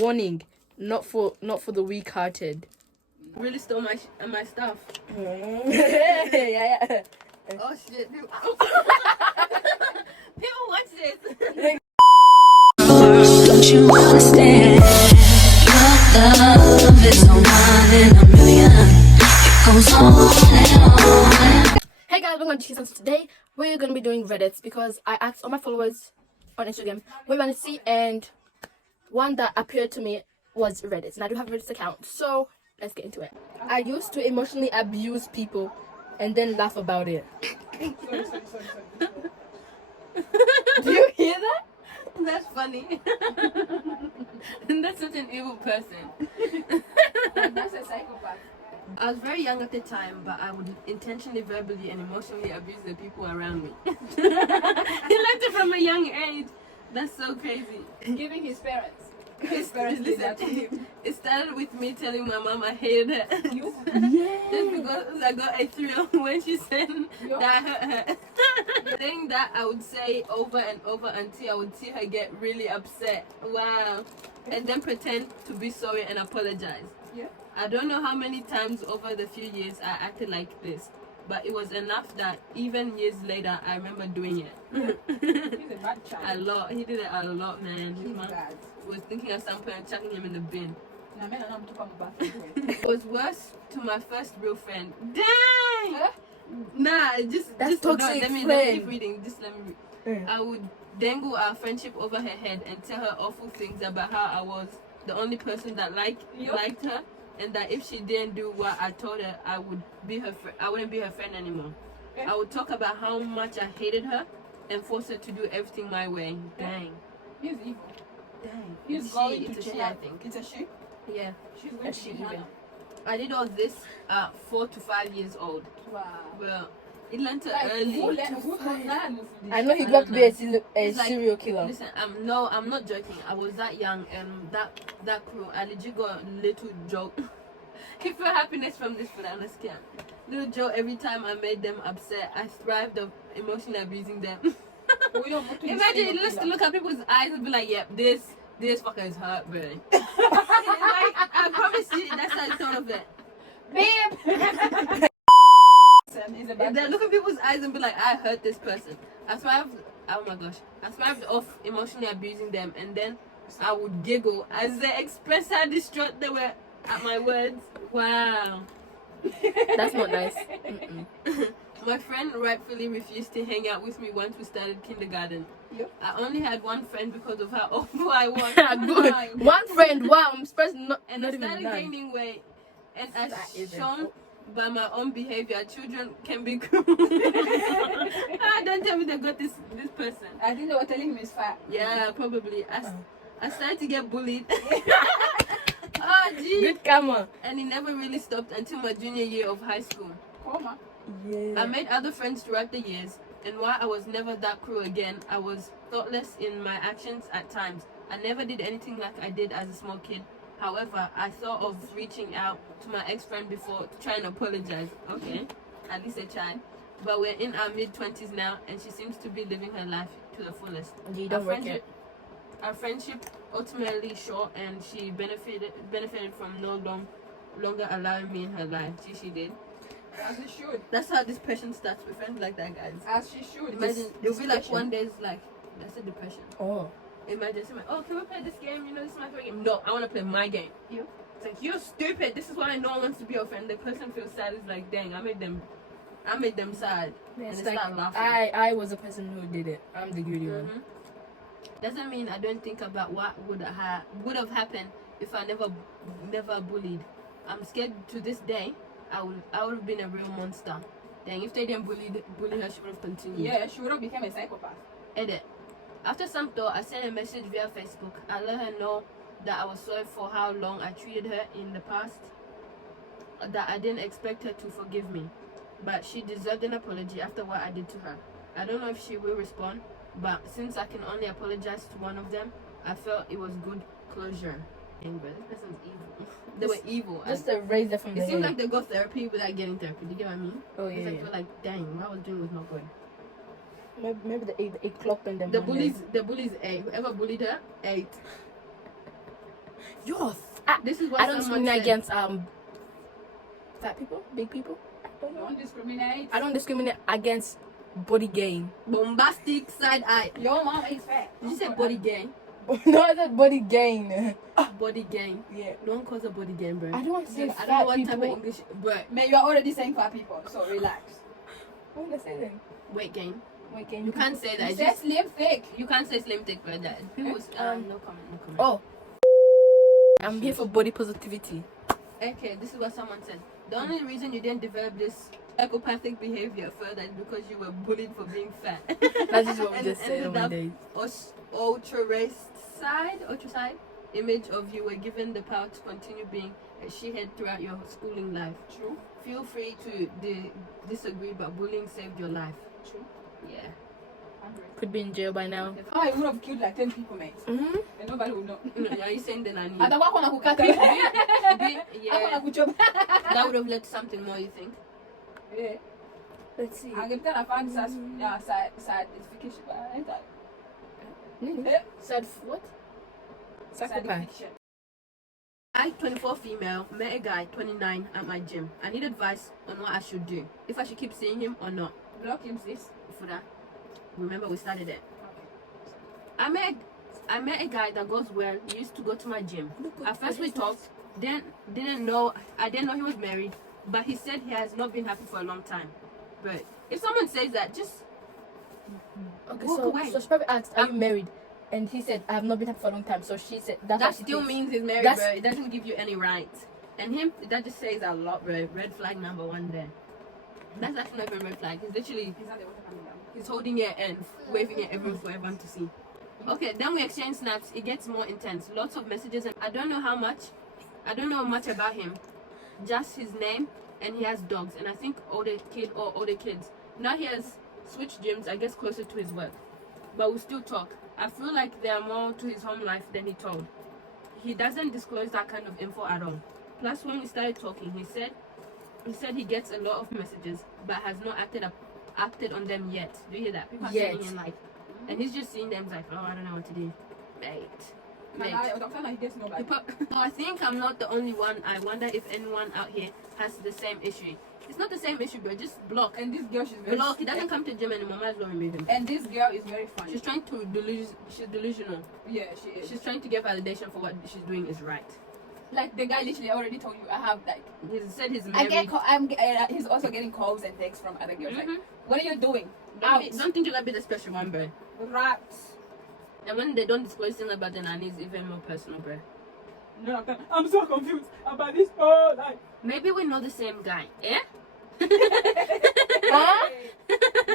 Warning, not for the weak-hearted. Really stole my stuff. yeah. Oh shit! People watch this. Don't you understand? Your love is no one in a million. It goes on and on. Hey guys, welcome to Cheese. Today we're gonna be doing Reddits because I asked all my followers on Instagram what we want to see, and one that appeared to me was Reddit, and I do have a Reddit account, so let's get into it. I used to emotionally abuse people and then laugh about it. Do you hear that? That's funny. That's such an evil person. That's a psychopath. I was very young at the time, but I would intentionally, verbally, and emotionally abuse the people around me. He learned it from a young age. That's so crazy. Giving his parents. It started with me telling my mom I hated her. Yeah. Just because I got a thrill when she said that I hurt her. Saying that I would say over and over until I would see her get really upset. Wow. And then pretend to be sorry and apologize. Yeah. I don't know how many times over the few years I acted like this, but it was enough that even years later I remember doing it. He's a bad child. A lot. He did it a lot, man. His He's mom bad. was thinking at some point of chucking him in the bin. It It was worse to my first real friend. Dang! Huh? Nah, That's toxic let me friend. keep reading. Just let me read. I would dangle our friendship over her head and tell her awful things about how I was the only person that liked her, and that if she didn't do what I told her, I wouldn't be her friend anymore. I would talk about how much I hated her and force her to do everything my way. Dang. He's evil. Dang. He's It's going she. to It's a she, jail. I think. It's a she? Yeah. She's going to jail. I did all this at 4 to 5 years old. Wow. Well, it learned early. I know he grew up to be a It's like- serial killer. Listen, I'm not joking. I was that young, and that crew, I legit got a little joke. He feel happiness from this for the scam. Little joke every time I made them upset. I thrived of emotionally abusing them. Imagine you used to look at people's eyes and be like, "Yep, this fucker is hurt, bro." Like, I promise you, that's how I thought of it. Babe! Then look at people's eyes and be like, I hurt this person. I thrived. Oh my gosh, I thrived off emotionally abusing them, and then I would giggle as they expressed how distraught they were at my words. Wow. That's not nice. My friend rightfully refused to hang out with me once we started kindergarten. Yep. I only had one friend because of how awful I was. Good. One friend, wow, I'm supposed not And I even started none. gaining weight. And as That isn't shown cool. by my own behavior, children can be cruel. Don't tell me they got this person. I think they were telling him it's fat. Yeah, probably. I started to get bullied. Oh, gee. Good karma. And it never really stopped until my junior year of high school. Yeah. I made other friends throughout the years, and while I was never that cruel again, I was thoughtless in my actions at times. I never did anything like I did as a small kid. However, I thought of reaching out to my ex-friend before to try and apologize. Okay, at least I tried. But we're in our mid-20s now, and she seems to be living her life to the fullest. You don't work it. Our friendship ultimately short, and she benefited from no longer allowing me in her life. She did. As she should. That's how this passion starts with friends like that, guys. As she should. Imagine it'll be like one day it's like that's a depression. Oh. Imagine someone, oh, can we play this game? You know, this is my favorite game. No, I want to play my game. You? It's like, you're stupid. This is why no one wants to be your friend. The person feels sad. It's like, dang, I made them sad. Yeah, And it's they like start laughing. I was the person who did it. I'm the guilty one. Doesn't mean I don't think about what would have happened if I never bullied. I'm scared to this day. I would have been a real monster. Dang, if they didn't bully her, she would have continued. Yeah, she would have become a psychopath. Edit. After some thought, I sent a message via Facebook. I let her know that I was sorry for how long I treated her in the past, that I didn't expect her to forgive me, but she deserved an apology after what I did to her. I don't know if she will respond, but since I can only apologize to one of them, I felt it was good closure. Dang, bro, this person's evil. They were evil. Just to raise them from the It seemed head. like they got therapy without getting therapy. Do you get what I mean? Oh, It's yeah, like, yeah. feel like, dang, what I was doing was not good. Maybe the clock and them. The bullies ate. Whoever bullied her ate. You're fat. This is what I don't someone discriminate said. against fat people, big people. Don't discriminate. I don't discriminate against body gain. Bombastic side eye. Your mom is fat. Did you say body gain? No, I said body gain. Body gain. Yeah. No one calls it body gain, bro. I don't want to say I don't know fat what type of people. English, but Man, you are already saying fat people, so relax. What did I say then? weight gain. Wait, can You can't say that. You It's said just, slim thick. you can't say slim thick, bro. That people. No comment. No comment. Oh. I'm here for body positivity. Okay, this is what someone said. The only reason you didn't develop this ecopathic behavior further is because you were bullied for being fat. That's just what we And just said ended one up day. ultra side image of you were given the power to continue being a shithead throughout your schooling life. True. Feel free to disagree, but bullying saved your life. True. Yeah. Could be in jail by now. I would have killed like 10 people, mate. Mm-hmm. And nobody would know. Are you saying that I need? Hata wako nakukata. Yeah, Ako nakuchoma. that would have led to something more, you think? Yeah. Let's see. Angepita nafanya certification ba? Enta. Sad what? Psychopath. Certification. I, 24 female, met a guy, 29, at my gym. I need advice on what I should do. If I should keep seeing him or not. Block him, sis. For that, remember we started it. I met a guy that goes well. He used to go to my gym. At first we talked. I didn't know he was married, but he said he has not been happy for a long time. But if someone says that, just Okay, walk away. so she probably asked, "Are you married?" And he said, "I have not been happy for a long time." So she said, "That's that what she still thinks." means he's married, That's- bro. It doesn't give you any rights. And him, that just says a lot, bro. Red flag number 1 there. That's actually not even red flag. He's literally Is that the water coming down? he's holding it and waving it everywhere for everyone to see. Okay, then we exchange snaps. It gets more intense. Lots of messages, and I don't know much about him. Just his name, and he has dogs, and I think older kids. Now he has switched gyms, I guess closer to his work. But we still talk. I feel like there are more to his home life than he told. He doesn't disclose that kind of info at all. Plus, when we started talking, he said he gets a lot of messages, but has not acted on them yet. Do you hear that? People are Yet. saying like, and he's just seeing them like, oh, I don't know what to do. Mate. I think I'm not the only one. I wonder if anyone out here has the same issue. It's not the same issue, bro. Just block. And this girl, she's very Block. He doesn't come to gym anymore. Might as well remove him. And this girl is very funny. She's trying to she's delusional. Yeah, she is. She's trying to get validation for what she's doing is right. Like the guy literally already told you. I have like. He said he's I married. get. He's also getting calls and texts from other girls. Like, Mhm. what are you doing? Don't think you're gonna be the special one, bro. Rats. And when they don't disclose things about the nanny, it's even more personal, bro. No, I'm so confused about this whole like. Maybe we know the same guy, eh? Huh?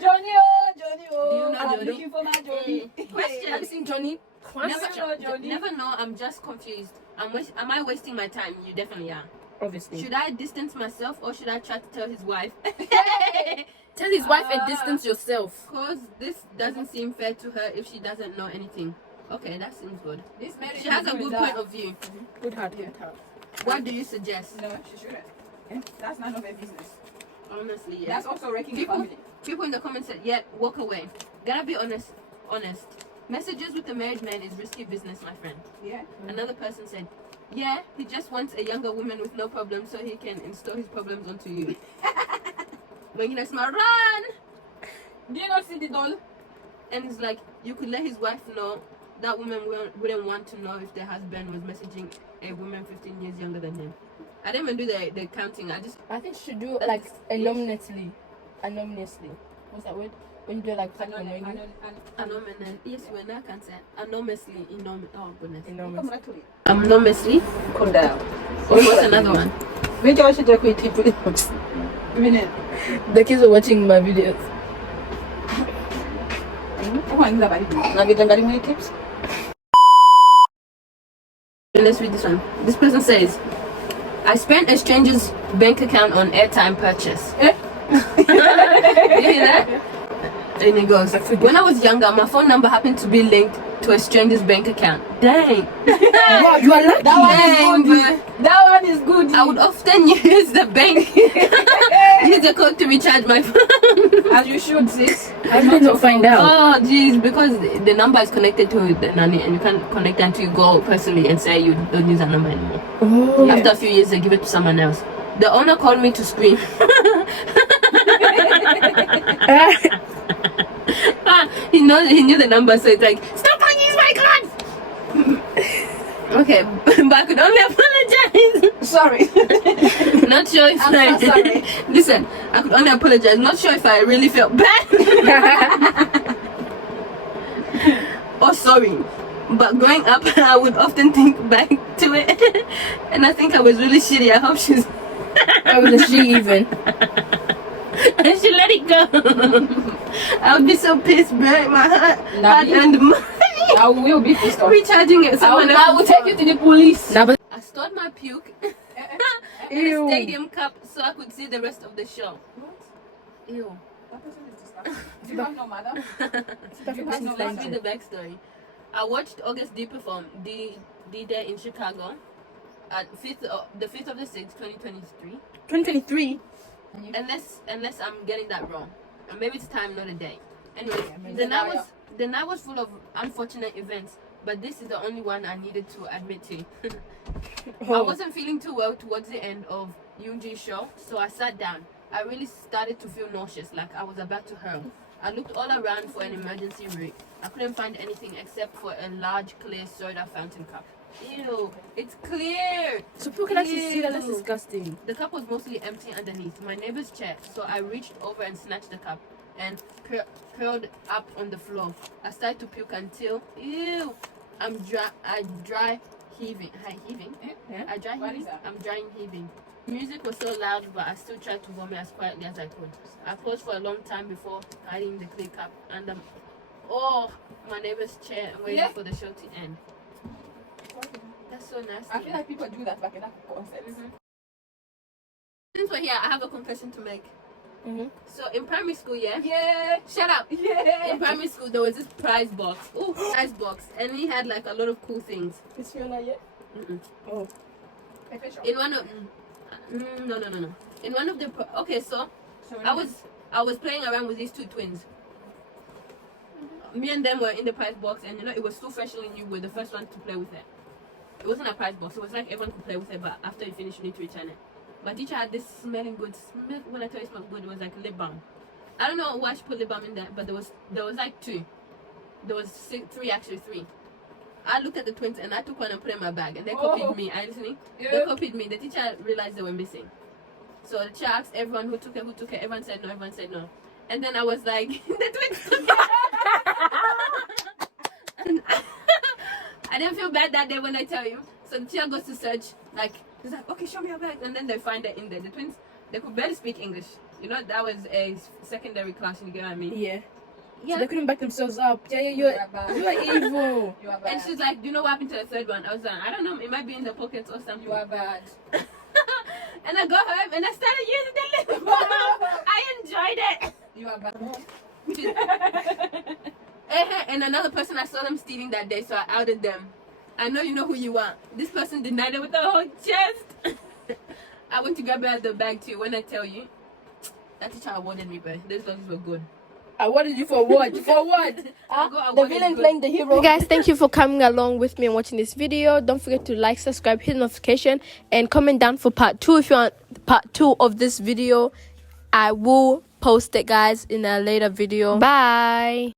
Johnny, Do you know I'm Johnny? looking for my Johnny. Question. Have you seen Johnny? Never know. I'm just confused. Am I wasting my time? You definitely are. Obviously. Should I distance myself or should I try to tell his wife? Tell his wife and distance yourself. Cause this doesn't seem fair to her if she doesn't know anything. Okay, that seems good. This marriage She has is a good that. point of view. Good heart, good heart. What do you suggest? No, she shouldn't. Yeah? That's none of her business. Honestly, yeah. That's also wrecking the People, family. people in the comments said, yeah, walk away. Gotta be honest. Messages with a married man is risky business, my friend. Yeah. Another person said, yeah, he just wants a younger woman with no problems so he can install his problems onto you. When you smile, run! Do you not see the doll? And it's like, you could let his wife know that woman wouldn't want to know if their husband was messaging a woman 15 years younger than him. I didn't even do the counting. I think she should do like anonymously. Anonymously. What's that word? When you do like anonymously. Yes, you and I can say anonymously. Oh goodness. Anonymously. Anonymously. Calm down. What's another one? The kids are watching my videos. Tips? Let's read this one. This person says, I spent a stranger's bank account on airtime purchase. You hear that? And it goes, when I was younger, my phone number happened to be linked to a stranger's bank account. Dang. Wow, you are lucky. That one is Dang, good. bro. That one is good. I would often use the bank, use the code to recharge my phone. As you should, sis. How did you find out? Oh, jeez, because the number is connected to the nanny, and you can't connect until you go personally and say you don't use that number anymore. Oh. After a few years, they give it to someone else. The owner called me to scream. He knew the number, so it's like, stop trying to use my card. Okay, but I could only apologize. Sorry. Not sure if I'm so sorry. Listen, I could only apologize. Not sure if I really felt bad or sorry. But growing up, I would often think back to it, and I think I was really shitty. I hope she's. How was she even? And she let it go. I would be so pissed, bro. My heart Nabi? and the money. I will be pissed off. Recharging it. I will take you to the police. Nah, but I stored my puke in Ew. a stadium cup so I could see the rest of the show. What? Ew. That person is disgusting. Do you have no mother? You have no Let's mother. read the backstory. I watched August D perform D-Day in Chicago at the 5th of the 6th, 2023. 2023. Unless I'm getting that wrong. And maybe it's time, not a day. Anyway, maybe the night was full of unfortunate events, but this is the only one I needed to admit to. I wasn't feeling too well towards the end of OMG's show, so I sat down. I really started to feel nauseous, like I was about to hurl. I looked all around for an emergency route. I couldn't find anything except for a large clear soda fountain cup. Ew, it's clear. So people can actually see that. That's Ew. disgusting. The cup was mostly empty underneath my neighbor's chair, so I reached over and snatched the cup and curled up on the floor. I started to puke until, ew, I dry heaving. Yeah? I dry What heaving. is that? I'm drying heaving. Music was so loud, but I still tried to vomit as quietly as I could. I paused for a long time before hiding the clear cup under my neighbor's chair and waiting Yeah. for the show to end. That's so nasty. I feel like people do that back in that concept. Since we're here, I have a confession to make. Mm-hmm. So in primary school, yeah. Yeah. Shut up. Yeah. In primary school, there was this prize box. Oh, prize box, and he had like a lot of cool things. Is Fiona yet? Mm-mm. Oh. In one of no. In one of the okay, so I was playing around with these two twins. Me and them were in the prize box, and it was too freshly new. We were the first one to play with it. It wasn't a prize box. It was like everyone could play with it, but after you finish, you need to return it. My teacher had this smelling good. When I tell you it smelled good, it was like lip balm. I don't know why she put lip balm in there, but there was like two. There was three. I looked at the twins and I took one and put it in my bag, and they copied me. Are you listening? Yeah. They copied me. The teacher realized they were missing, so the teacher asked everyone who took it. Everyone said no. And then I was like, the twins took it. And I didn't feel bad that day when I tell you. So the teacher goes to search, like, he's like, okay, show me your bag. And then they find it in there. The twins, they could barely speak English. That was a secondary class, you get what I mean? Yeah. Yeah. So they couldn't back themselves up. Yeah, you're bad. evil. You are bad. And she's like, do you know what happened to the third one? I was like, I don't know, it might be in the pockets or something. You are bad. And I got home and I started using the lip balm. I enjoyed it. You are bad. And another person, I saw them stealing that day, so I outed them. I know you know who you are. This person denied it with the whole chest. I went to grab her at the bag too. When I tell you, that teacher awarded me, but those classes were good. Awarded you for what? For what? got The awarded villain good. playing the hero. Hey guys, thank you for coming along with me and watching this video. Don't forget to like, subscribe, hit notification, and comment down for part 2 if you want part 2 of this video. I will post it, guys, in a later video. Bye.